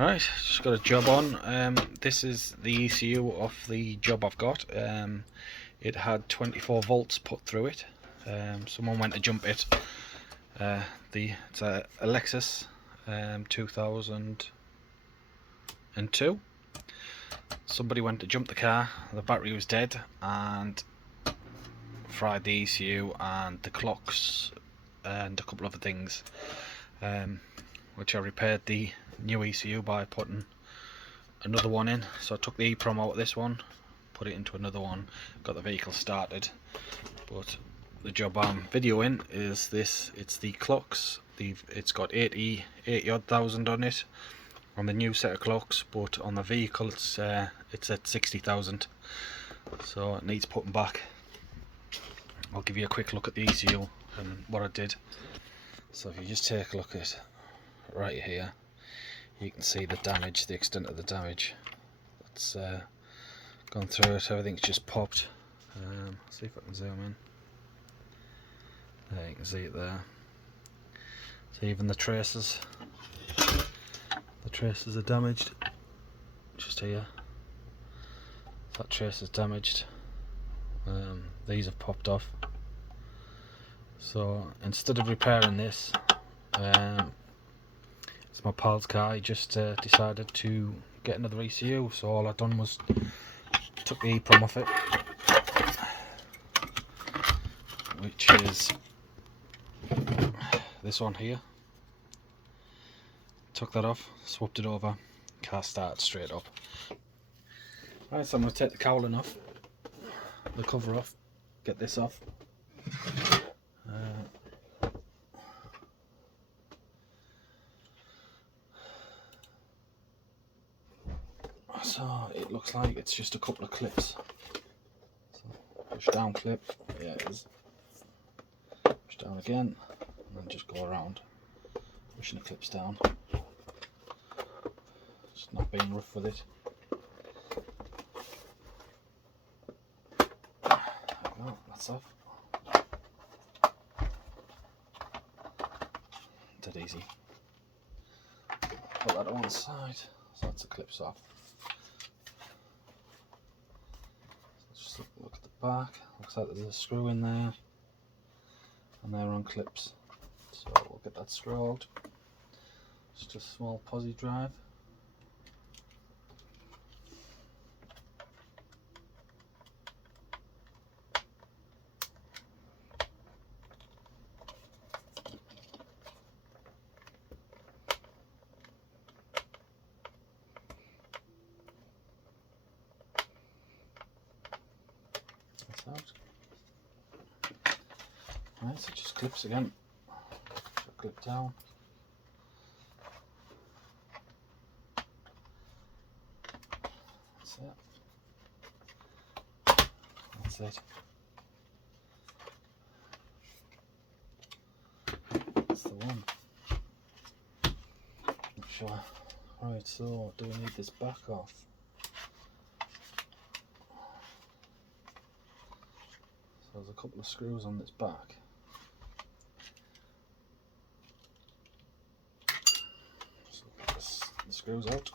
Right, just got a job on. This is the ECU of the job I've got. It had 24 volts put through it. Someone went to jump it. It's a Lexus 2002. Somebody went to jump the car, the battery was dead, and fried the ECU and the clocks and a couple of other things, which I repaired the new ECU by putting another one in. So I took the EEPROM out of this one, put it into another one, got the vehicle started. But the job I'm videoing is this. It's the clocks. It's got 80 odd thousand on it on the new set of clocks, but on the vehicle it's at 60,000, so it needs putting back. I'll give you a quick look at the ECU and what I did. So if you just take a look at right here, you can see the damage, the extent of the damage that's gone through it. Everything's just popped. See if I can zoom in. There, you can see it there. So even the traces are damaged. Just here, that trace is damaged. These have popped off. So instead of repairing this, it's my pal's car. He just decided to get another ECU. So all I done was took the EEPROM off it, which is this one here. Took that off, swapped it over, car started straight up. Right, so I'm going to take the cowling off, the cover off, get this off. So it looks like it's just a couple of clips. So push down clip, yeah it is. Push down again, and then just go around, pushing the clips down. Just not being rough with it. There we go, that's off. Dead easy. Put that to one side, so that's the clips off. Just look at the back, looks like there's a screw in there, and they're on clips. So we'll get that screw out. Just a small posi drive. Out. Right, so just clips again. So clip down. That's it. That's it. That's the one. Not sure. Right, so do we need this back off? So there's a couple of screws on this back. Just look at this, the screws out.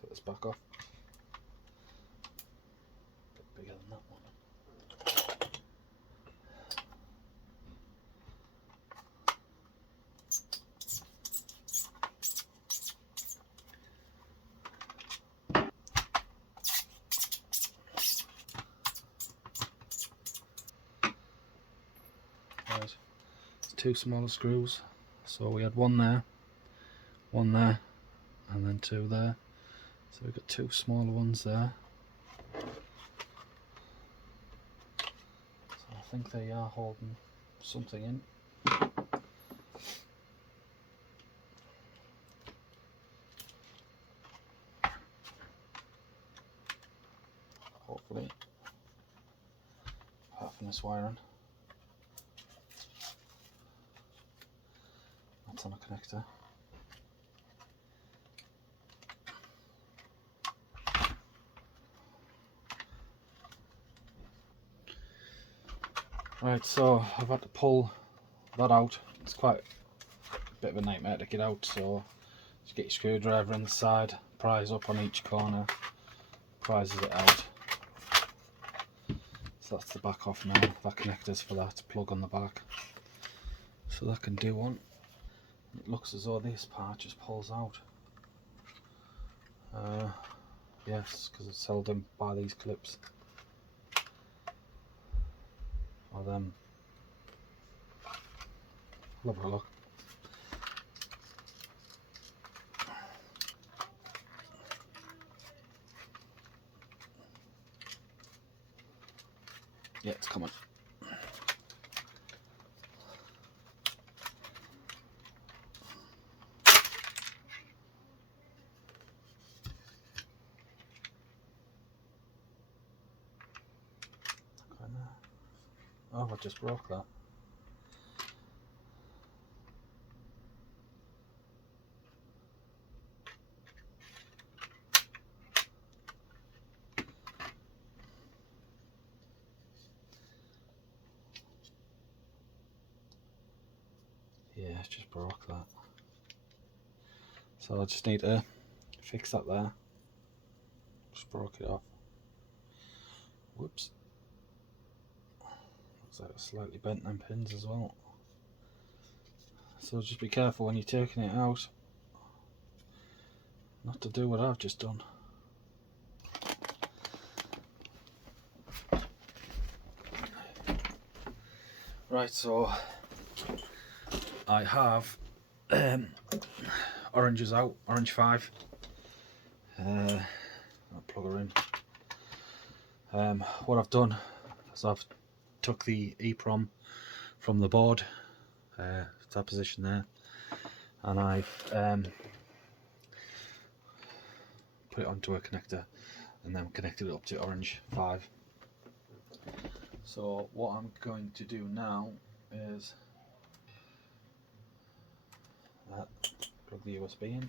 Take this back off. A bit bigger than that one. Right, it's two smaller screws, so we had one there, and then two there, so we've got two smaller ones there. So I think they are holding something in. Hopefully, apart from this wiring. That's on a connector. Right, so I've had to pull that out. It's quite a bit of a nightmare to get out, so Just get your screwdriver inside, prise up on each corner, prizes it out. So that's the back off now. That connector's for that plug on the back. So that can do one. It looks as though this part just pulls out. Yes, because it's held in by these clips. Or them. Have a look. Yeah, it's coming. Oh, I just broke that. Yeah, it's just broke that. So I just need to fix that there. Just broke it off. Whoops. Looks like it's slightly bent them pins as well. So just be careful when you're taking it out, not to do what I've just done. Right, so I have oranges out, orange 5. I'll plug her in. What I've done is I've took the EEPROM from the board, that position there, and I've put it onto a connector and then connected it up to orange 5. So what I'm going to do now is plug the USB in.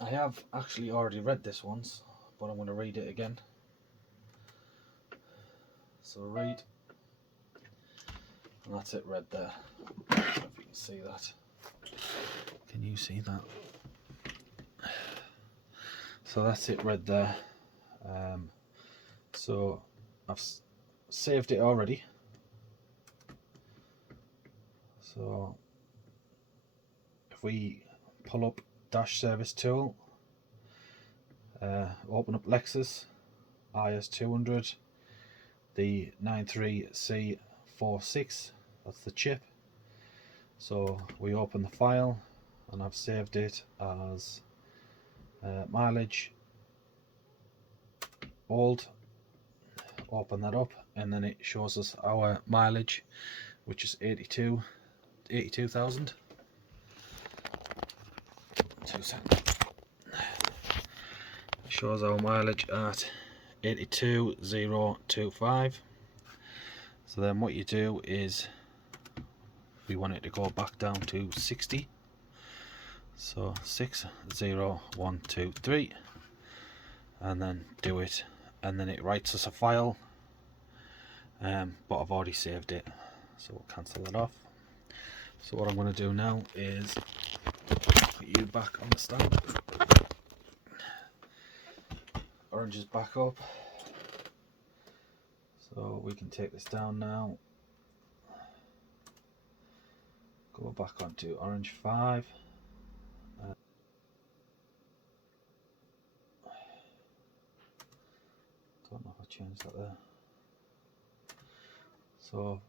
I have actually already read this once, but I'm going to read it again. So read, and that's it read there. I don't know if you can see that. Can you see that? So that's it read there. So I've saved it already. So if we pull up dash service tool, open up Lexus IS200, the 93C46, that's the chip. So we open the file, and I've saved it as mileage old. Open that up, and then it shows us our mileage, which is 82,000. 2 seconds. Shows our mileage at 82,025. So then what you do is, we want it to go back down to 60. So 60123, and then do it, and then it writes us a file. But I've already saved it, so we'll cancel that off. So what I'm going to do now is put you back on the stand. Orange is back up, so we can take this down now. Go back onto orange 5. Don't know if I changed that there. So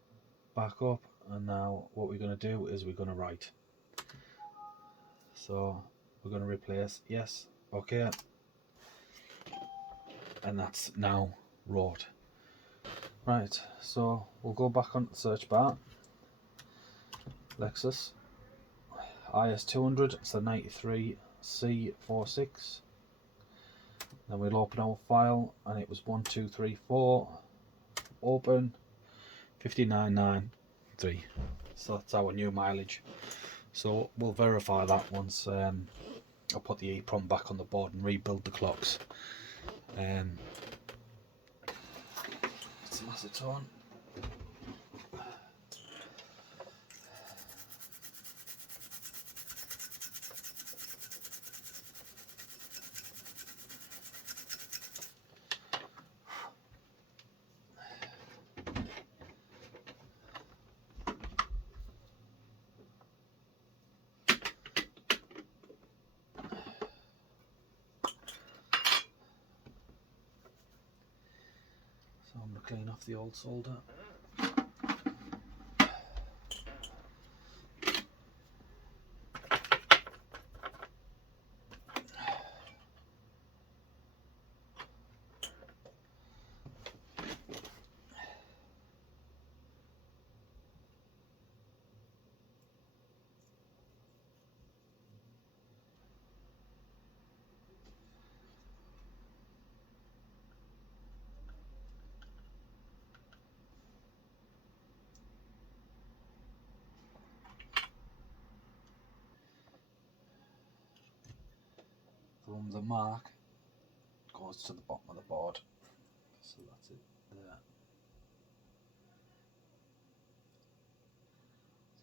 back up, and now what we're going to do is we're going to write. So we're going to replace yes, okay, and that's now wrote. Right, so we'll go back onto the search bar. Lexus IS200, it's the 93C46. Then we'll open our file, and it was 1234. Open 59993. So that's our new mileage. So we'll verify that once I'll put the EEPROM back on the board and rebuild the clocks. Let's some acetone. So I'm going to clean off the old solder. From the mark goes to the bottom of the board, so that's it there.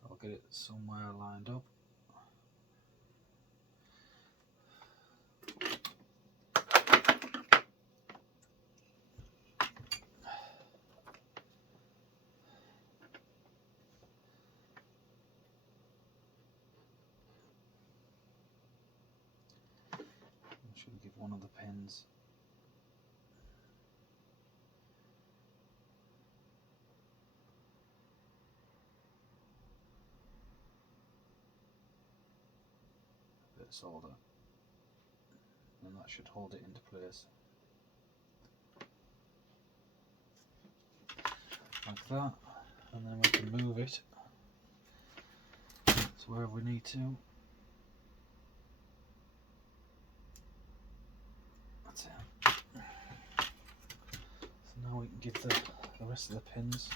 So I'll get it somewhere lined up. I should give one of the pins a bit of solder, and that should hold it into place like that, and then we can move it to wherever we need to. That's it. So now we can give the rest of the pins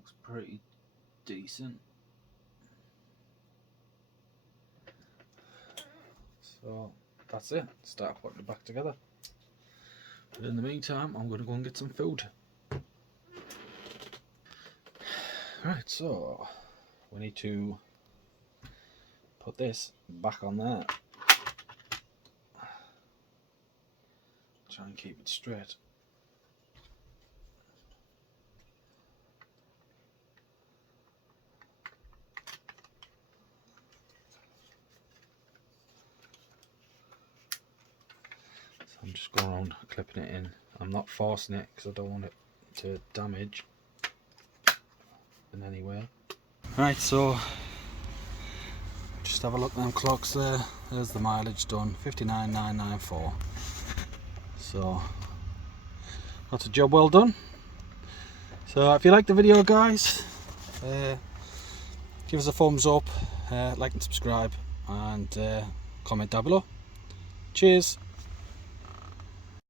looks pretty decent. So that's it, start putting it back together. But in the meantime, I'm going to go and get some food. Right, so we need to put this back on there. Try and keep it straight. I'm just going around clipping it in. I'm not forcing it because I don't want it to damage in any way. Right, so just have a look at them clocks there. There's the mileage done, 59,994. So that's a job well done. So if you like the video, guys, give us a thumbs up, like and subscribe, and comment down below. Cheers.